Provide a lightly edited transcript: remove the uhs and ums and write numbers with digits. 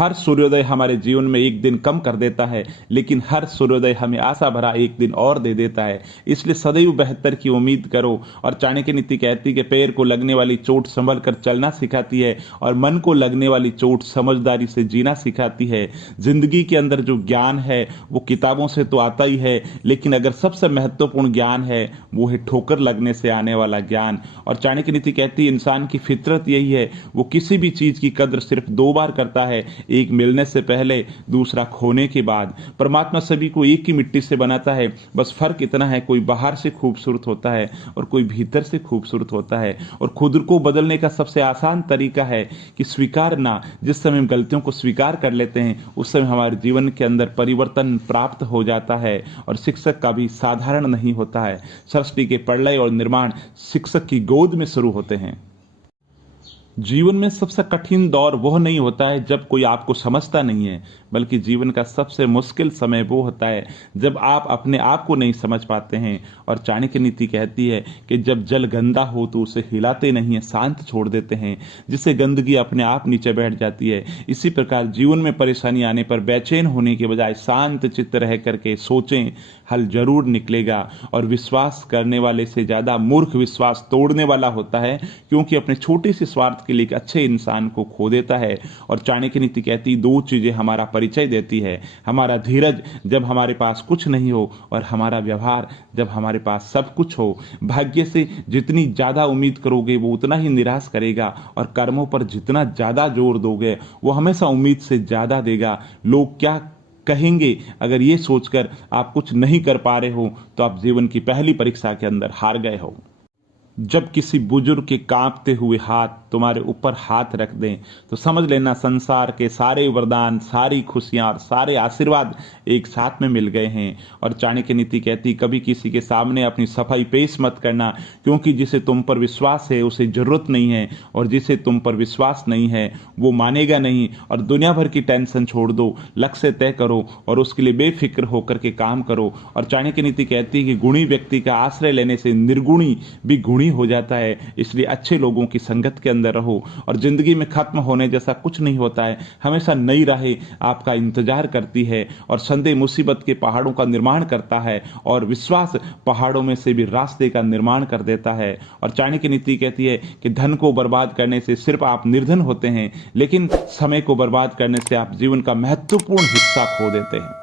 हर सूर्योदय हमारे जीवन में एक दिन कम कर देता है, लेकिन हर सूर्योदय हमें आशा भरा एक दिन और दे देता है। इसलिए सदैव बेहतर की उम्मीद करो। और चाणक्य नीति कहती है कि पैर को लगने वाली चोट संभल कर चलना सिखाती है और मन को लगने वाली चोट समझदारी से जीना सिखाती है। जिंदगी के अंदर जो ज्ञान है वो किताबों से तो आता ही है, लेकिन अगर सबसे महत्वपूर्ण ज्ञान है वो है ठोकर लगने से आने वाला ज्ञान। और चाणक्य नीति कहती है इंसान की फितरत यही है, वो किसी भी चीज की कद्र सिर्फ दो बार करता है, एक मिलने से पहले, दूसरा खोने के बाद। परमात्मा सभी को एक ही मिट्टी से बनाता है, बस फर्क इतना है कोई बाहर से खूबसूरत होता है और कोई भीतर से खूबसूरत होता है। और खुद को बदलने का सबसे आसान तरीका है कि स्वीकारना। जिस समय हम गलतियों को स्वीकार कर लेते हैं उस समय हमारे जीवन के अंदर परिवर्तन प्राप्त हो जाता है। और शिक्षक का भी साधारण नहीं होता है। सृष्टि के प्रलय और निर्माण शिक्षक की गोद में शुरू होते हैं। जीवन में सबसे कठिन दौर वह नहीं होता है जब कोई आपको समझता नहीं है, बल्कि जीवन का सबसे मुश्किल समय वो होता है जब आप अपने आप को नहीं समझ पाते हैं। और चाणक्य नीति कहती है कि जब जल गंदा हो तो उसे हिलाते नहीं है, शांत छोड़ देते हैं, जिससे गंदगी अपने आप नीचे बैठ जाती है। इसी प्रकार जीवन में परेशानी आने पर बेचैन होने के बजाय शांत चित्त रह करके सोचें, हल जरूर निकलेगा। और विश्वास करने वाले से ज्यादा मूर्ख विश्वास तोड़ने वाला होता है, क्योंकि अपने छोटी सी स्वार्थ के लिए एक अच्छे इंसान को खो देता है। और चाणक्य नीति कहती दो चीजें हमारा परिचय देती है, हमारा धीरज जब हमारे पास कुछ नहीं हो, और हमारा व्यवहार जब हमारे पास सब कुछ हो। भाग्य से जितनी ज्यादा उम्मीद करोगे वो उतना ही निराश करेगा, और कर्मों पर जितना ज्यादा जोर दोगे वो हमेशा उम्मीद से ज्यादा देगा। लोग क्या कहेंगे अगर ये सोचकर आप कुछ नहीं कर पा रहे हो तो आप जीवन की पहली परीक्षा के अंदर हार गए हो। जब किसी बुजुर्ग के कांपते हुए हाथ तुम्हारे ऊपर हाथ रख दें तो समझ लेना संसार के सारे वरदान, सारी खुशियां और सारे आशीर्वाद एक साथ में मिल गए हैं। और चाणक्य नीति कहती कभी किसी के सामने अपनी सफाई पेश मत करना, क्योंकि जिसे तुम पर विश्वास है उसे जरूरत नहीं है, और जिसे तुम पर विश्वास नहीं है वो मानेगा नहीं। और दुनिया भर की टेंशन छोड़ दो, लक्ष्य तय करो और उसके लिए बेफिक्र होकर के काम करो। और चाणक्य नीति कहती है कि गुणी व्यक्ति का आश्रय लेने से निर्गुणी भी गुणी हो जाता है। इसलिए अच्छे लोगों की संगत के अंदर रहो। और जिंदगी में खत्म होने जैसा कुछ नहीं होता है, हमेशा नई राहें आपका इंतजार करती है। और संदेह मुसीबत के पहाड़ों का निर्माण करता है, और विश्वास पहाड़ों में से भी रास्ते का निर्माण कर देता है। और चाणक्य नीति कहती है कि धन को बर्बाद करने से सिर्फ आप निर्धन होते हैं, लेकिन समय को बर्बाद करने से आप जीवन का महत्वपूर्ण हिस्सा खो देते हैं।